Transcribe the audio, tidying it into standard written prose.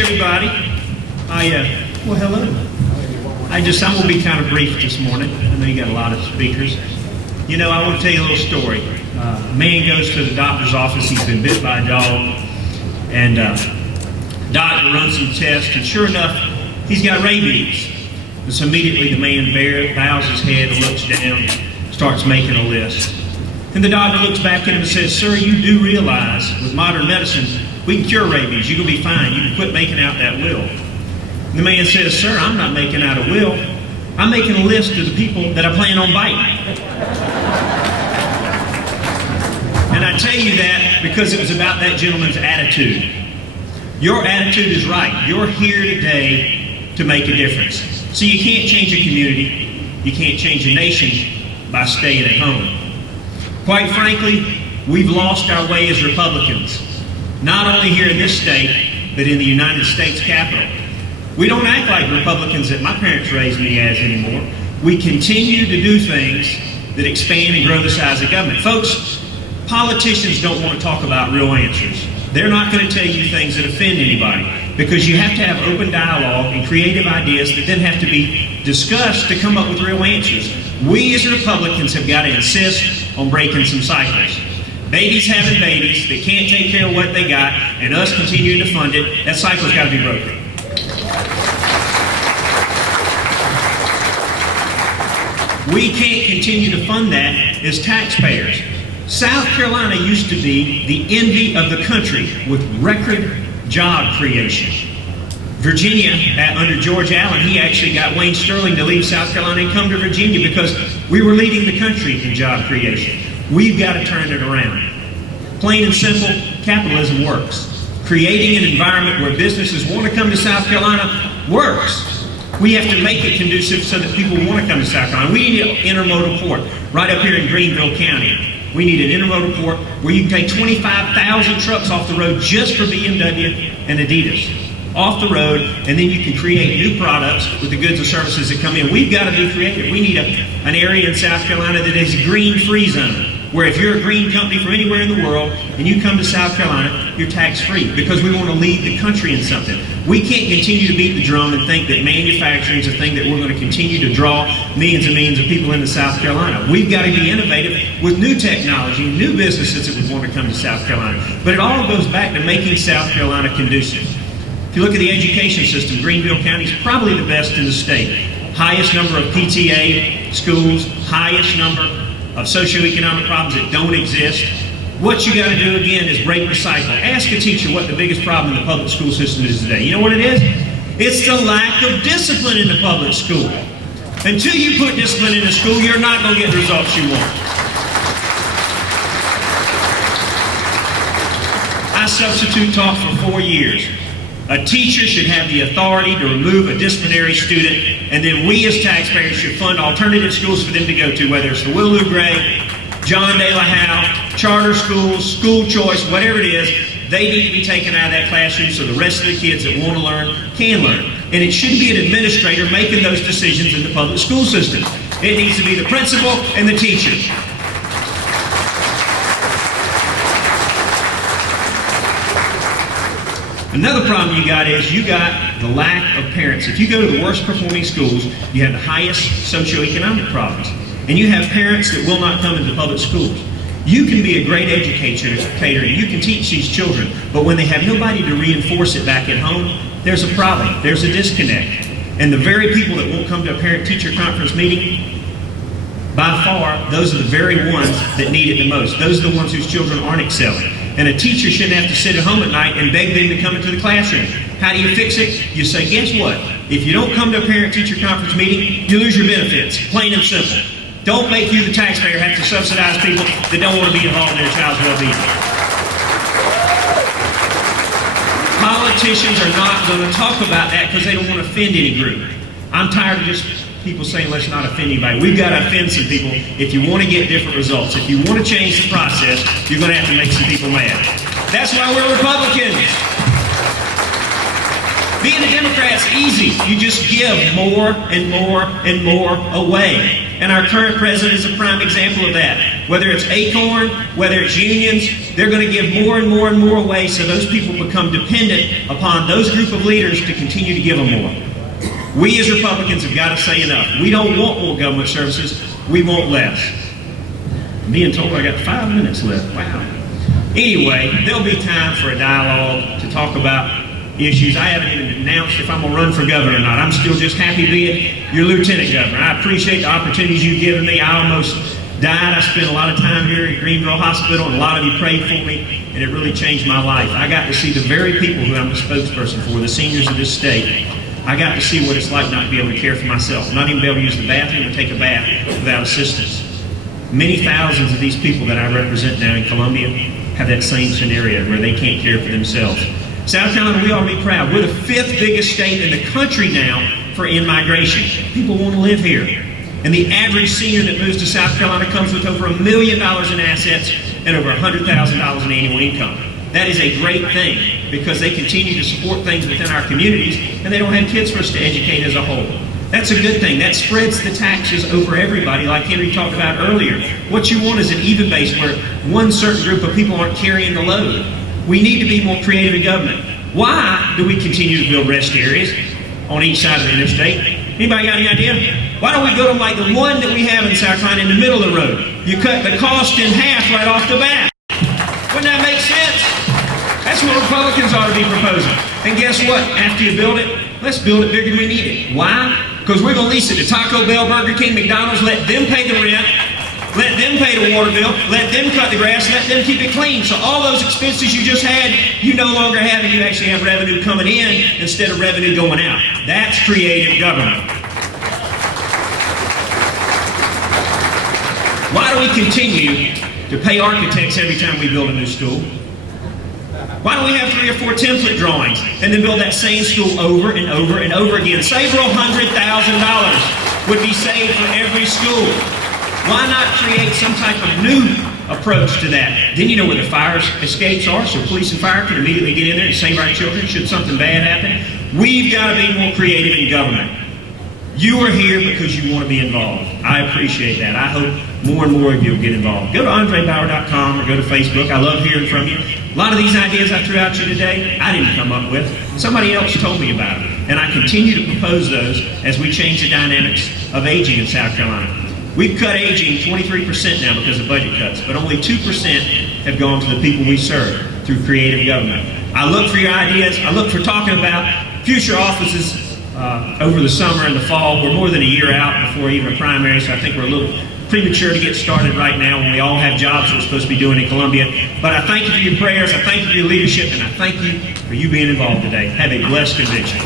everybody. Well, hello. I'm going to be kind of brief this morning. I know you got a lot of speakers. You know, I want to tell you a little story. A man goes to the doctor's office. He's been bit by a dog. And doctor runs some tests, and sure enough, he's got rabies. And so immediately the man bows his head and looks down, starts making a list. And the doctor looks back at him and says, "Sir, you do realize with modern medicine, we can cure rabies. You're going to be fine. You can quit making out that will." And the man says, "Sir, I'm not making out a will. I'm making a list of the people that I plan on biting." And I tell you that because it was about that gentleman's attitude. Your attitude is right. You're here today to make a difference. So you can't change a community. You can't change a nation by staying at home. Quite frankly, we've lost our way as Republicans. Not only here in this state, but in the United States Capitol. We don't act like Republicans that my parents raised me as anymore. We continue to do things that expand and grow the size of government. Folks, politicians don't want to talk about real answers. They're not going to tell you things that offend anybody because you have to have open dialogue and creative ideas that then have to be discussed to come up with real answers. We as Republicans have got to insist on breaking some cycles. Babies having babies that can't take care of what they got and us continuing to fund it, that cycle's got to be broken. We can't continue to fund that as taxpayers. South Carolina used to be the envy of the country with record job creation. Virginia, under George Allen, he actually got Wayne Sterling to leave South Carolina and come to Virginia because we were leading the country in job creation. We've got to turn it around. Plain and simple, capitalism works. Creating an environment where businesses want to come to South Carolina works. We have to make it conducive so that people want to come to South Carolina. We need an intermodal port right up here in Greenville County. We need an intermodal port where you can take 25,000 trucks off the road just for BMW and Adidas. Off the road, and then you can create new products with the goods and services that come in. We've got to be creative. We need an area in South Carolina that is a green-free zone, where if you're a green company from anywhere in the world and you come to South Carolina, you're tax-free because we want to lead the country in something. We can't continue to beat the drum and think that manufacturing is a thing that we're going to continue to draw millions and millions of people into South Carolina. We've got to be innovative with new technology, new businesses that would want to come to South Carolina. But it all goes back to making South Carolina conducive. If you look at the education system, Greenville County is probably the best in the state. Highest number of PTA schools, highest number of socioeconomic problems that don't exist. What you got to do again is break the cycle. Ask a teacher what the biggest problem in the public school system is today. You know what it is? It's the lack of discipline in the public school. Until you put discipline in the school, you're not going to get the results you want. I substitute taught for 4 years. A teacher should have the authority to remove a disciplinary student, and then we as taxpayers should fund alternative schools for them to go to, whether it's the Willow Gray, John De La Howe, charter schools, school choice, whatever it is. They need to be taken out of that classroom so the rest of the kids that want to learn can learn. And it shouldn't be an administrator making those decisions in the public school system. It needs to be the principal and the teacher. Another problem you got is you got the lack of parents. If you go to the worst performing schools, you have the highest socioeconomic problems. And you have parents that will not come into public schools. You can be a great educator and you can teach these children, but when they have nobody to reinforce it back at home, there's a problem, there's a disconnect. And the very people that won't come to a parent-teacher conference meeting, by far, those are the very ones that need it the most. Those are the ones whose children aren't excelling. And a teacher shouldn't have to sit at home at night and beg them to come into the classroom. How do you fix it? You say, guess what? If you don't come to a parent-teacher conference meeting, you lose your benefits, plain and simple. Don't make you, the taxpayer, have to subsidize people that don't want to be involved in their child's well-being. Politicians are not going to talk about that because they don't want to offend any group. I'm tired of just people saying, let's not offend anybody. We've got to offend some people if you want to get different results. If you want to change the process, you're going to have to make some people mad. That's why we're Republicans. Being a Democrat's easy. You just give more and more and more away. And our current president is a prime example of that. Whether it's Acorn, whether it's unions, they're going to give more and more and more away so those people become dependent upon those group of leaders to continue to give them more. We as Republicans have got to say enough. We don't want more government services. We want less. I'm being told I got 5 minutes left. Wow. Anyway, there'll be time for a dialogue to talk about issues. I haven't even announced if I'm going to run for governor or not. I'm still just happy being your lieutenant governor. I appreciate the opportunities you've given me. I almost died. I spent a lot of time here at Greenville Hospital, and a lot of you prayed for me, and it really changed my life. I got to see the very people who I'm the spokesperson for, the seniors of this state. I got to see what it's like not to be able to care for myself, not even be able to use the bathroom or take a bath without assistance. Many thousands of these people that I represent now in Columbia have that same scenario where they can't care for themselves. South Carolina, we ought to be proud. We're the 5th biggest state in the country now for in-migration. People want to live here. And the average senior that moves to South Carolina comes with over $1 million in assets and over $100,000 in annual income. That is a great thing because they continue to support things within our communities and they don't have kids for us to educate as a whole. That's a good thing. That spreads the taxes over everybody like Henry talked about earlier. What you want is an even base where one certain group of people aren't carrying the load. We need to be more creative in government. Why do we continue to build rest areas on each side of the interstate? Anybody got any idea? Why don't we build them like the one that we have in South Carolina in the middle of the road? You cut the cost in half right off the bat. Wouldn't that make sense? That's what Republicans ought to be proposing. And guess what? After you build it, let's build it bigger than we need it. Why? Because we're going to lease it to Taco Bell, Burger King, McDonald's, let them pay the rent, let them pay the water bill, let them cut the grass, let them keep it clean. So all those expenses you just had, you no longer have, and you actually have revenue coming in instead of revenue going out. That's creative government. Why do we continue to pay architects every time we build a new school? Why don't we have 3 or 4 template drawings and then build that same school over and over and over again? Several $100,000 would be saved for every school. Why not create some type of new approach to that? Then you know where the fire escapes are, so police and fire can immediately get in there and save our children should something bad happen. We've got to be more creative in government. You are here because you want to be involved. I appreciate that. I hope more and more of you will get involved. Go to andrebauer.com or go to Facebook. I love hearing from you. A lot of these ideas I threw out to you today, I didn't come up with. Somebody else told me about it. And I continue to propose those as we change the dynamics of aging in South Carolina. We've cut aging 23% now because of budget cuts, but only 2% have gone to the people we serve through creative government. I look for your ideas. I look for talking about future offices over the summer and the fall. We're more than a year out before even a primary, so I think we're a little premature to get started right now when we all have jobs we're supposed to be doing in Columbia. But I thank you for your prayers, I thank you for your leadership, and I thank you for you being involved today. Have a blessed convention.